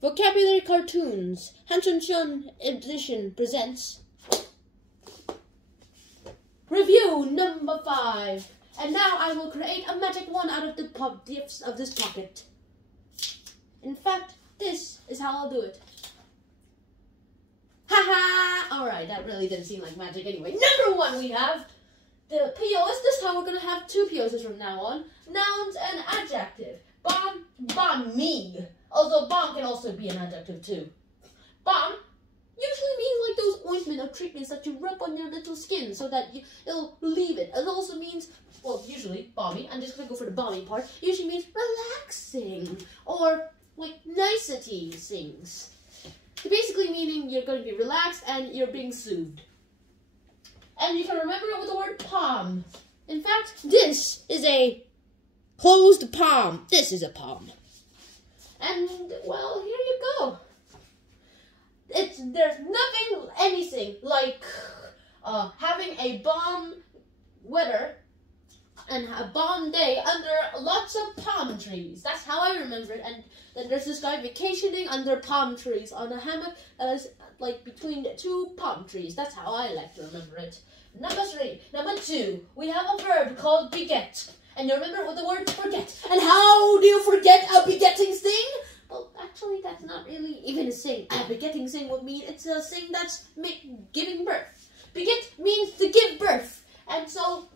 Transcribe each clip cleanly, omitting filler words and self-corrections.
Vocabulary Cartoons, Hanchun Chun Edition presents Review number 5. And now I will create a magic wand out of the gifts of this pocket. In fact, this is how I'll do it. Haha! Alright, that really didn't seem like magic anyway. Number 1, we have the POS. This time we're going to have 2 POSs from now on. Nouns and adjective. Balm, balmy. Although balm can also be an adjective too. Balm usually means like those ointment or treatments that you rub on your little skin so that it'll relieve it. It also means, well, usually balmy. I'm just going to go for the balmy part. Usually means relaxing or like nicety things. So basically meaning you're going to be relaxed and you're being soothed. And you can remember it with the word palm. In fact, this is a closed palm. This is a palm. And, well, here you go. There's anything like having a balm weather and a balm day under lots of palm trees. That's how I remember it. And then there's this guy vacationing under palm trees on a hammock that is like between 2 palm trees. That's how I like to remember it. Number 2, we have a verb called beget. And you remember with the word forget. And how do you forget a begetting thing? Well, actually, that's not really even a thing. A begetting thing would mean it's a thing that's giving birth. Beget means to give birth. And so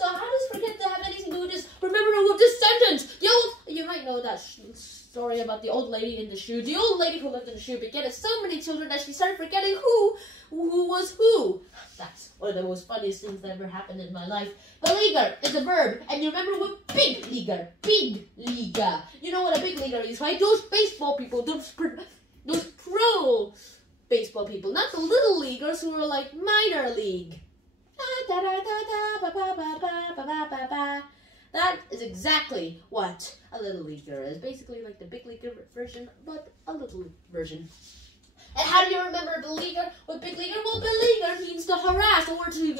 how does forget to have anything to do with this? Remember with this sentence. You might know that story about the old lady in the shoe. The old lady who lived in the shoe begetted so many children that she started forgetting who was who. That's one of the most funniest things that ever happened in my life. Beleaguer is a verb, and you remember what big leaguer, big leaguer. You know what a big leaguer is, right? Those baseball people, those pro baseball people, not the little leaguers who are like minor league. That is exactly what a little leaguer is. Basically like the big leaguer version, but a little version. And how do you remember beleaguer? What big leaguer? Well, beleaguer means to harass or to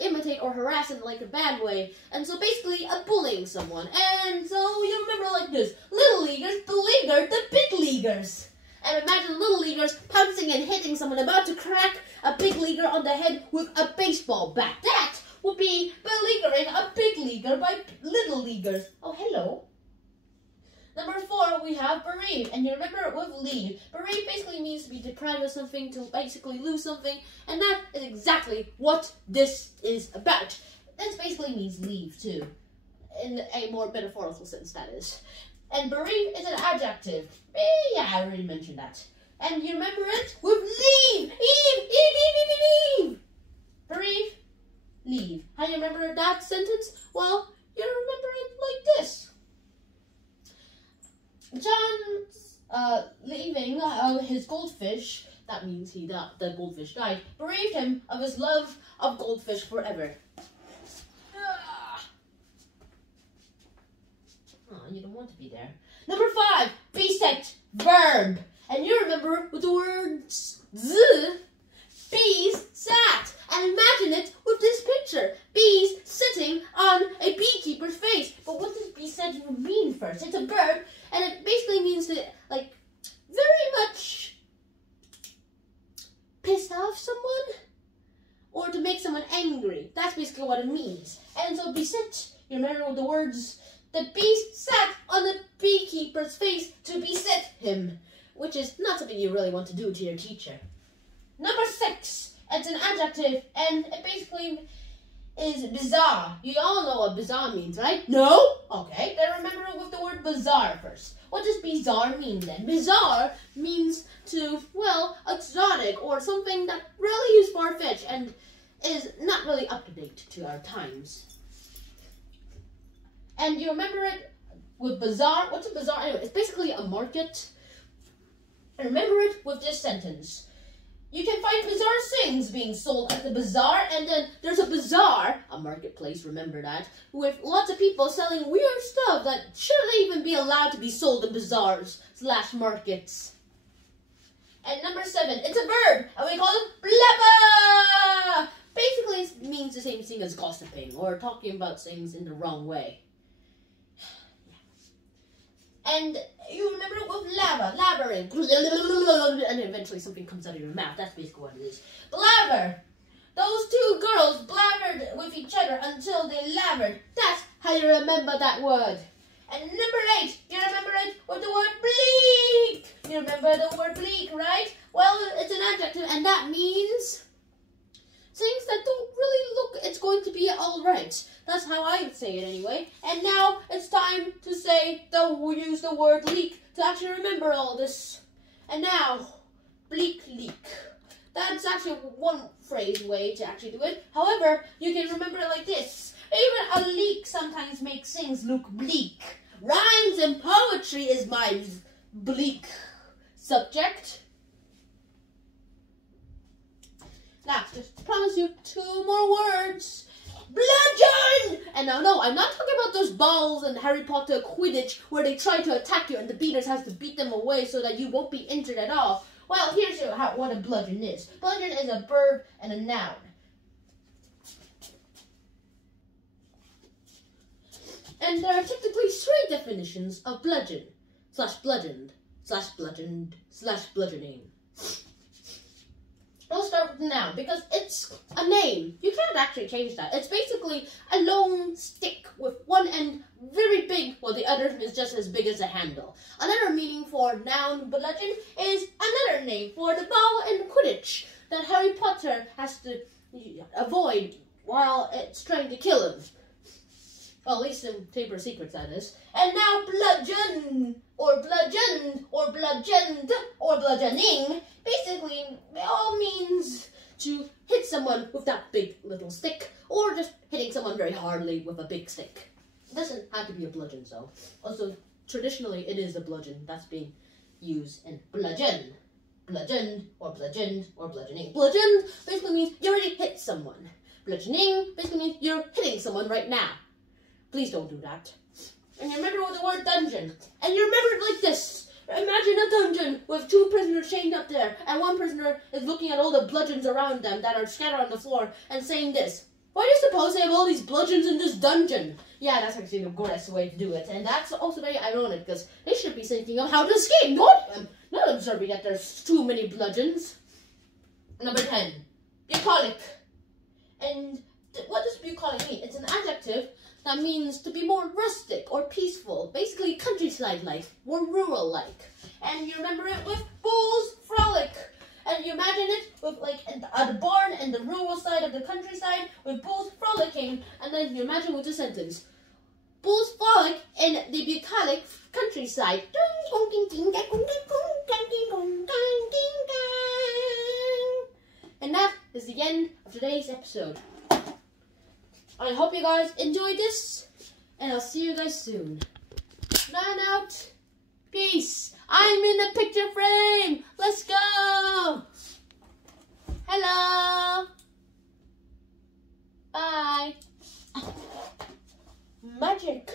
imitate or harass in like a bad way. And so basically bullying someone. And so you remember like this. Little leaguers beleaguered the big leaguers. And imagine little leaguers pouncing and hitting someone about to crack a big leaguer on the head with a baseball bat. That would be beleaguering a big leaguer by little leaguers. Oh, hello. Number 4, we have bereave. And you remember it with leave. Bereave basically means to be deprived of something, to basically lose something. And that is exactly what this is about. This basically means leave too. In a more metaphorical sense, that is. And bereave is an adjective. Yeah, I already mentioned that. And you remember it with leave. Leave. Bereave, leave. How do you remember that sentence? Well, you remember it like this. John's leaving his goldfish, that means the goldfish died, bereaved him of his love of goldfish forever. Oh, you don't want to be there. Number 5, beset, verb. And you remember with the word z, bees sat. And imagine it with this picture. Bees sitting on a beekeeper's face. But what does beset mean first? It's a verb, and it basically means to, like, very much piss off someone or to make someone angry. That's basically what it means. And so beset, you remember with the words, the bees sat on the beekeeper's face to beset him, which is not something you really want to do to your teacher. Number 6. It's an adjective, and it basically is bizarre. You all know what bizarre means, right? No? Okay, then remember with the word bizarre first. What does bizarre mean then? Bizarre means to, well, exotic, or something that really is far-fetched and is not really up to date to our times. And you remember it with bizarre. What's a bazaar? Anyway, it's basically a market. And remember it with this sentence. You can find bizarre things being sold at the bazaar, and then there's a bazaar, a marketplace, remember that, with lots of people selling weird stuff that shouldn't even be allowed to be sold in bazaars / markets. And number 7, it's a verb, and we call it blabber. Basically, it means the same thing as gossiping, or talking about things in the wrong way. And you remember it with lava, labyrinth, and eventually something comes out of your mouth. That's basically what it is. Blabber. Those two girls blabbered with each other until they lavered. That's how you remember that word. And number 8, do you remember it with the word bleak? You remember the word bleak, right? Well, it's an adjective, and that means things that don't really look, it's going to be all right. That's how I would say it anyway. And now it's time to use the word leak to actually remember all this. And now, bleak leak. That's actually one phrase way to actually do it. However, you can remember it like this. Even a leak sometimes makes things look bleak. Rhymes and poetry is my bleak subject. Now, just promise you 2 more words. Bludgeon! And now, no, I'm not talking about those balls in Harry Potter Quidditch where they try to attack you and the beaters has to beat them away so that you won't be injured at all. Well, here's what a bludgeon is. Bludgeon is a verb and a noun. And there are typically 3 definitions of bludgeon, /bludgeoned, /bludgeoned, /bludgeoning. We'll start with the noun because it's a name. You can't actually change that. It's basically a long stick with one end very big while the other is just as big as a handle. Another meaning for noun bludgeon is another name for the ball in Quidditch that Harry Potter has to avoid while it's trying to kill him. Well, at least in Chamber of Secrets, that is. And now bludgeon, or bludgeoned, or bludgeoned, or bludgeoning, basically, it all means to hit someone with that big little stick, or just hitting someone very hardly with a big stick. It doesn't have to be a bludgeon, though. Also, traditionally, it is a bludgeon that's being used in bludgeon. Bludgeoned, or bludgeoned, or bludgeoning. Bludgeoned basically means you already hit someone. Bludgeoning basically means you're hitting someone right now. Please don't do that. And you remember with the word dungeon. And you remember it like this. Imagine a dungeon with 2 prisoners chained up there. And one prisoner is looking at all the bludgeons around them that are scattered on the floor and saying this. Why do you suppose they have all these bludgeons in this dungeon? Yeah, that's actually the correct way to do it. And that's also very ironic because they should be thinking of how to escape. None of them should be that there's too many bludgeons. Number 10. Bucolic. And what does bucolic mean? It's an adjective that means to be more rustic or peaceful, basically countryside-like, more rural-like. And you remember it with Bull's Frolic. And you imagine it with like a barn and the rural side of the countryside with bulls frolicking. And then you imagine with the sentence, Bull's Frolic in the bucolic countryside. And that is the end of today's episode. I hope you guys enjoyed this, and I'll see you guys soon. Sign out. Peace. I'm in the picture frame. Let's go. Hello. Bye. Magic.